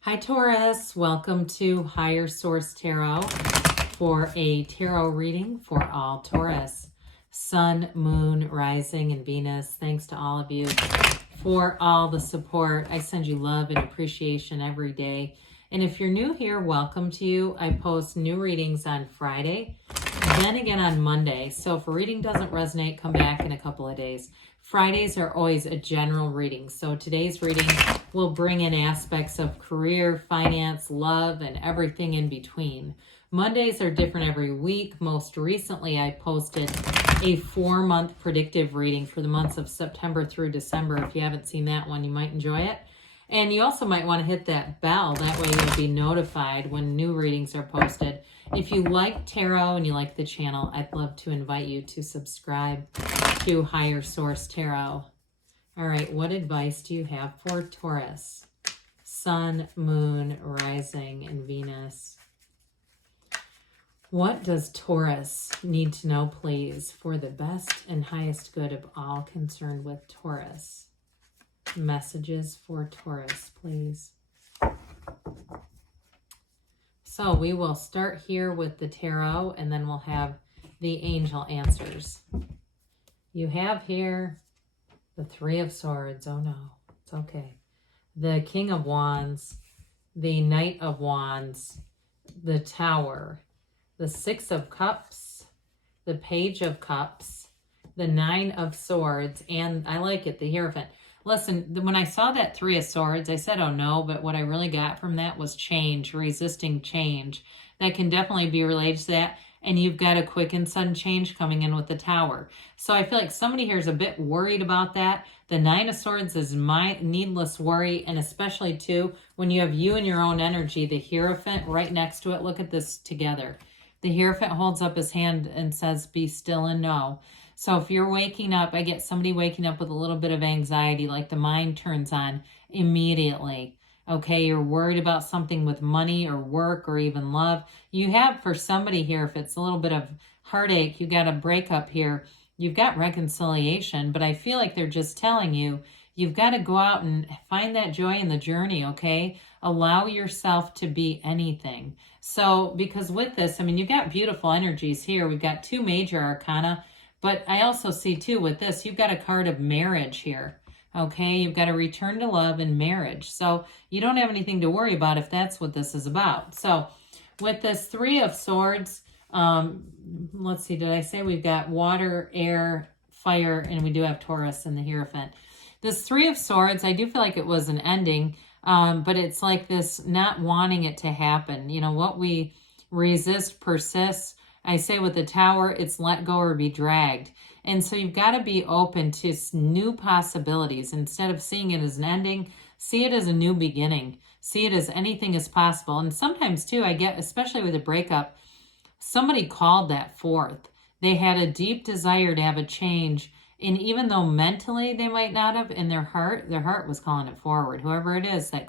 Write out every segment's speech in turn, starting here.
Hi Taurus, welcome to Higher Source Tarot for a tarot reading for all Taurus. Sun, Moon, Rising, and Venus. Thanks to all of you for all the support. I send you love and appreciation every day. And if you're new here, welcome to you. I post new readings on Friday, then again on Monday. So if a reading doesn't resonate, come back in a couple of days. Fridays are always a general reading. So today's reading will bring in aspects of career, finance, love, and everything in between. Mondays are different every week. Most recently, I posted a 4-month predictive reading for the months of September through December. If you haven't seen that one, you might enjoy it. And you also might want to hit that bell. That way you'll be notified when new readings are posted. If you like tarot and you like the channel, I'd love to invite you to subscribe to Higher Source Tarot. All right, what advice do you have for Taurus? Sun, Moon, Rising, and Venus. What does Taurus need to know, please, for the best and highest good of all concerned with Taurus? Messages for Taurus, please. So we will start here with the tarot, and then we'll have the angel answers. You have here the Three of Swords. Oh no, it's okay. The King of Wands, the Knight of Wands, the Tower, the Six of Cups, the Page of Cups, the Nine of Swords, and I like it, the Hierophant. Listen, when I saw that Three of Swords, I said, oh no, but what I really got from that was change, resisting change. That can definitely be related to that. And you've got a quick and sudden change coming in with the Tower. So I feel like somebody here is a bit worried about that. The Nine of Swords is my needless worry, and especially too, when you have you and your own energy, the Hierophant right next to it. Look at this together. The Hierophant holds up his hand and says, be still and know. So if you're waking up, I get somebody waking up with a little bit of anxiety, like the mind turns on immediately. Okay, you're worried about something with money or work or even love. You have, for somebody here, if it's a little bit of heartache, you got a breakup here, you've got reconciliation, but I feel like they're just telling you, you've got to go out and find that joy in the journey, okay? Allow yourself to be anything. So, because with this, I mean, you've got beautiful energies here. We've got 2 major arcana, but I also see too with this, you've got a card of marriage here. Okay, you've got a return to love and marriage. So you don't have anything to worry about if that's what this is about. So with this Three of Swords, let's see, did I say we've got water, air, fire, and we do have Taurus and the Hierophant. This Three of Swords, I do feel like it was an ending, but it's like this not wanting it to happen. You know, what we resist persists. I say with the Tower, it's let go or be dragged. And so you've got to be open to new possibilities. Instead of seeing it as an ending, see it as a new beginning. See it as anything is possible. And sometimes too, I get, especially with a breakup, somebody called that forth. They had a deep desire to have a change. And even though mentally they might not have, in their heart was calling it forward. Whoever it is that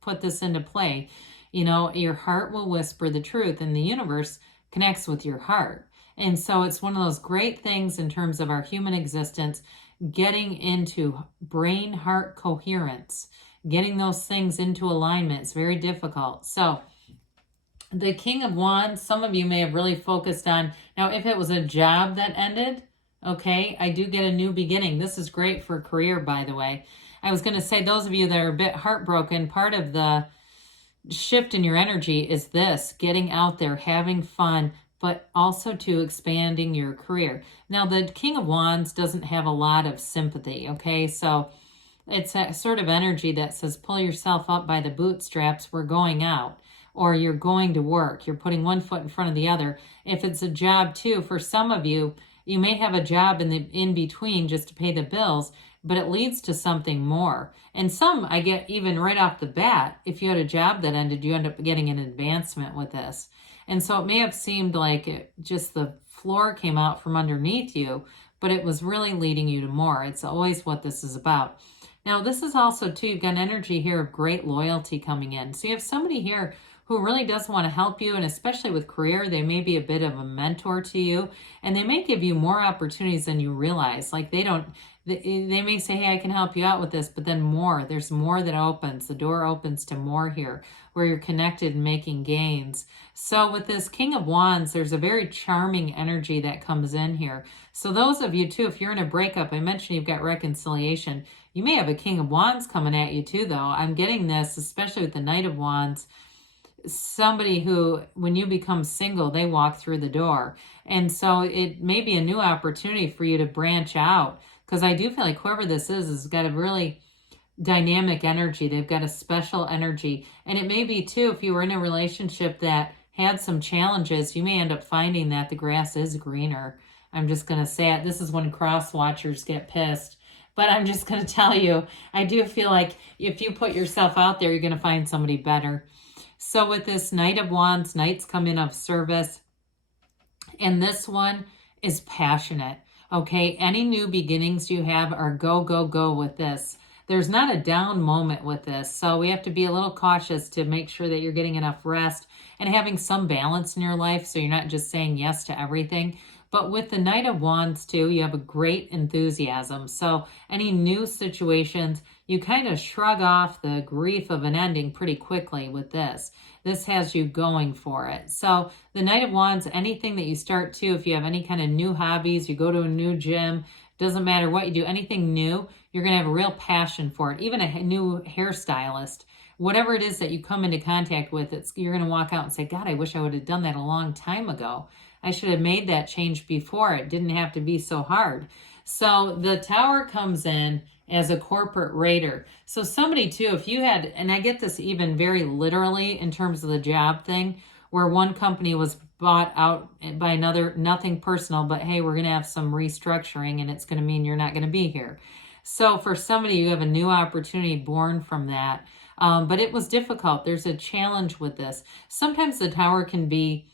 put this into play, you know, your heart will whisper the truth, and the universe connects with your heart. And so it's one of those great things in terms of our human existence, getting into brain-heart coherence, getting those things into alignment. It's very difficult. So the King of Wands, some of you may have really focused on, now if it was a job that ended, okay, I do get a new beginning. This is great for career, by the way. I was going to say, those of you that are a bit heartbroken, part of the shift in your energy is this, getting out there, having fun, but also to expanding your career. Now, the King of Wands doesn't have a lot of sympathy, okay? So it's that sort of energy that says, pull yourself up by the bootstraps, we're going out, or you're going to work. You're putting one foot in front of the other. If it's a job too, for some of you, you may have a job in between just to pay the bills, but it leads to something more. And some, I get even right off the bat, if you had a job that ended, you end up getting an advancement with this. And so it may have seemed like just the floor came out from underneath you, but it was really leading you to more. It's always what this is about. Now, this is also, too, you've got an energy here of great loyalty coming in. So you have somebody here who really does want to help you, and especially with career, they may be a bit of a mentor to you, and they may give you more opportunities than you realize. Like they may say, hey, I can help you out with this, but then there's more that opens. The door opens to more here where you're connected and making gains. So with this King of Wands, there's a very charming energy that comes in here. So those of you too, if you're in a breakup, I mentioned you've got reconciliation. You may have a King of Wands coming at you too, though. I'm getting this, especially with the Knight of Wands, somebody who, when you become single, they walk through the door. And so it may be a new opportunity for you to branch out, because I do feel like whoever this is has got a really dynamic energy. They've got a special energy. And it may be too, if you were in a relationship that had some challenges, you may end up finding that the grass is greener. I'm just going to say it. This is when cross watchers get pissed. But I'm just going to tell you, I do feel like if you put yourself out there, you're going to find somebody better. So with this Knight of Wands, Knights come in of service. And this one is passionate. Okay, any new beginnings you have are go, go, go with this. There's not a down moment with this. So we have to be a little cautious to make sure that you're getting enough rest and having some balance in your life, so you're not just saying yes to everything. But with the Knight of Wands too, you have a great enthusiasm. So any new situations, you kind of shrug off the grief of an ending pretty quickly with this. This has you going for it. So the Knight of Wands, anything that you start to, if you have any kind of new hobbies, you go to a new gym, doesn't matter what you do, anything new, you're going to have a real passion for it. Even a new hairstylist, whatever it is that you come into contact with, you're going to walk out and say, God, I wish I would have done that a long time ago. I should have made that change before. It didn't have to be so hard. So the Tower comes in as a corporate raider. So somebody too, if you had, and I get this even very literally in terms of the job thing, where one company was bought out by another, nothing personal, but hey, we're going to have some restructuring and it's going to mean you're not going to be here. So for somebody, you have a new opportunity born from that. But it was difficult. There's a challenge with this. Sometimes the Tower can be,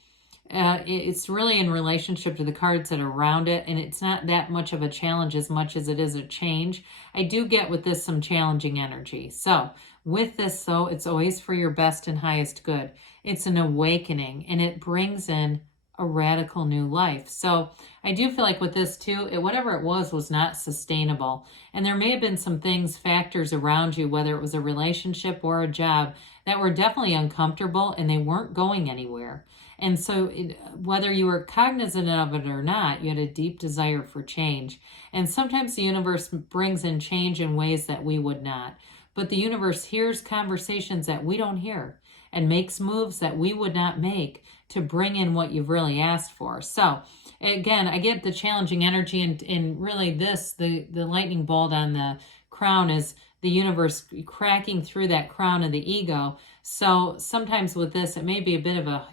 it's really in relationship to the cards that are around it, and it's not that much of a challenge as much as it is a change. I do get with this some challenging energy. So with this, though, it's always for your best and highest good. It's an awakening, and it brings in a radical new life. So I do feel like with this too, whatever it was not sustainable. And there may have been some things, factors around you, whether it was a relationship or a job, that were definitely uncomfortable and they weren't going anywhere. And so whether you were cognizant of it or not, you had a deep desire for change. And sometimes the universe brings in change in ways that we would not. But the universe hears conversations that we don't hear and makes moves that we would not make to bring in what you've really asked for. So again, I get the challenging energy, and really this, the lightning bolt on the crown is the universe cracking through that crown of the ego. So sometimes with this, it may be a bit of a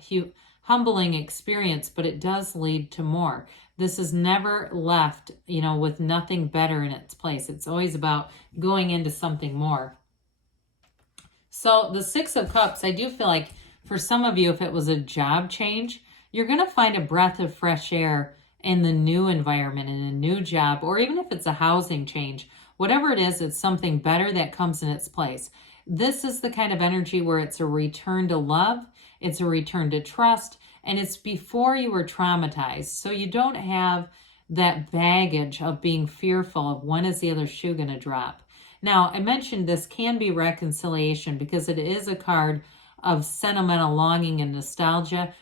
humbling experience, but it does lead to more. This is never left, with nothing better in its place. It's always about going into something more. So the Six of Cups, I do feel like for some of you, if it was a job change, you're going to find a breath of fresh air in the new environment, in a new job, or even if it's a housing change. Whatever it is, it's something better that comes in its place. This is the kind of energy where it's a return to love, it's a return to trust, and it's before you were traumatized. So you don't have that baggage of being fearful of when is the other shoe going to drop. Now, I mentioned this can be reconciliation because it is a card of sentimental longing and nostalgia.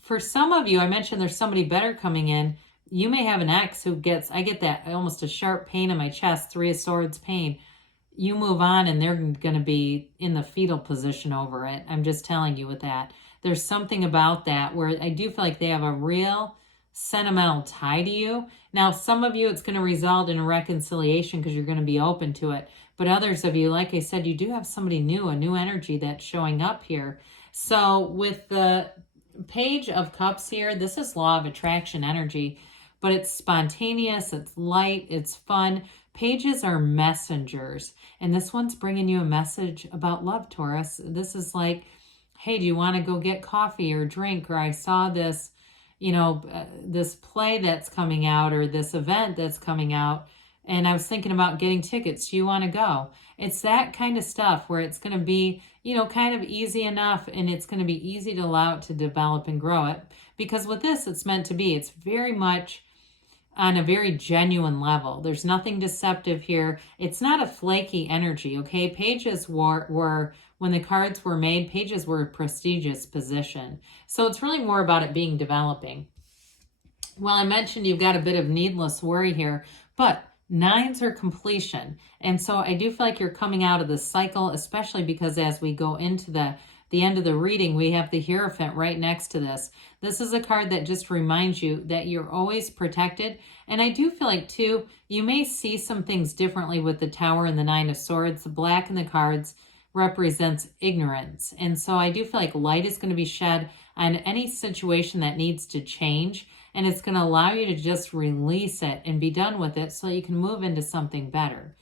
For some of you, I mentioned there's somebody better coming in. You may have an ex who I get that almost a sharp pain in my chest, Three of Swords pain. You move on and they're going to be in the fetal position over it. I'm just telling you with that. There's something about that where I do feel like they have a real sentimental tie to you. Now, some of you, it's going to result in a reconciliation because you're going to be open to it. But others of you, like I said, you do have somebody new, a new energy that's showing up here. So with the Page of Cups here, this is law of attraction energy, but it's spontaneous, it's light, it's fun. Pages are messengers, and this one's bringing you a message about love, Taurus. This is like, hey, do you want to go get coffee or drink? Or I saw this, this play that's coming out or this event that's coming out. and I was thinking about getting tickets. Do you want to go? It's that kind of stuff where it's going to be, kind of easy enough, and it's going to be easy to allow it to develop and grow it. Because with this, it's meant to be. It's very much on a very genuine level. There's nothing deceptive here. It's not a flaky energy, okay? Pages were when the cards were made, pages were a prestigious position. So it's really more about it being developing. Well, I mentioned you've got a bit of needless worry here, but nines are completion. And so I do feel like you're coming out of the cycle, especially because as we go into the end of the reading, we have the Hierophant right next to this. This is a card that just reminds you that you're always protected. And I do feel like, too, you may see some things differently with the Tower and the Nine of Swords. The black in the cards represents ignorance. And so I do feel like light is going to be shed on any situation that needs to change. And it's going to allow you to just release it and be done with it so you can move into something better.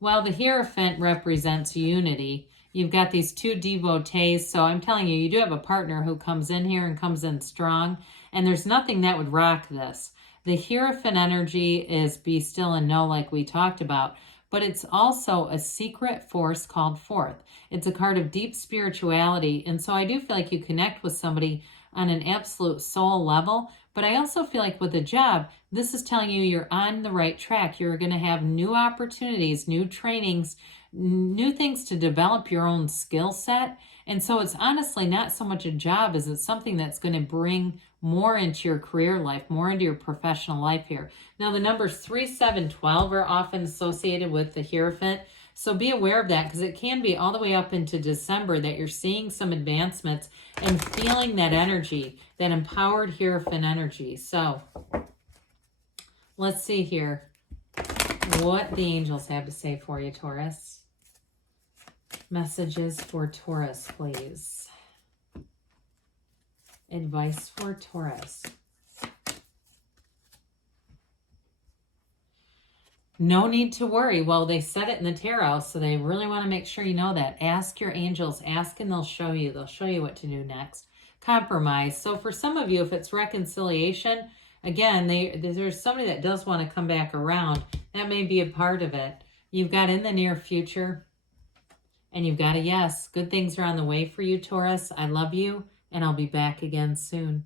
Well, the Hierophant represents unity. You've got these two devotees, so I'm telling you, you do have a partner who comes in here and comes in strong, and there's nothing that would rock this. The Hierophant energy is be still and know, like we talked about, but it's also a secret force called Forth. It's a card of deep spirituality, and so I do feel like you connect with somebody on an absolute soul level, but I also feel like with a job, this is telling you you're on the right track. You're going to have new opportunities, new trainings, new things to develop your own skill set. And so it's honestly not so much a job as it's something that's going to bring more into your career life, more into your professional life here. Now, the numbers 3, 7, 12 are often associated with the Hierophant. So be aware of that, because it can be all the way up into December that you're seeing some advancements and feeling that energy, that empowered Hierophant energy. So let's see here what the angels have to say for you, Taurus. Messages for Taurus, please. Advice for Taurus. No need to worry. Well, they said it in the tarot, so they really want to make sure you know that. Ask your angels. Ask and they'll show you. They'll show you what to do next. Compromise. So for some of you, if it's reconciliation, again, there's somebody that does want to come back around. That may be a part of it. You've got in the near future, and you've got a yes. Good things are on the way for you, Taurus. I love you, and I'll be back again soon.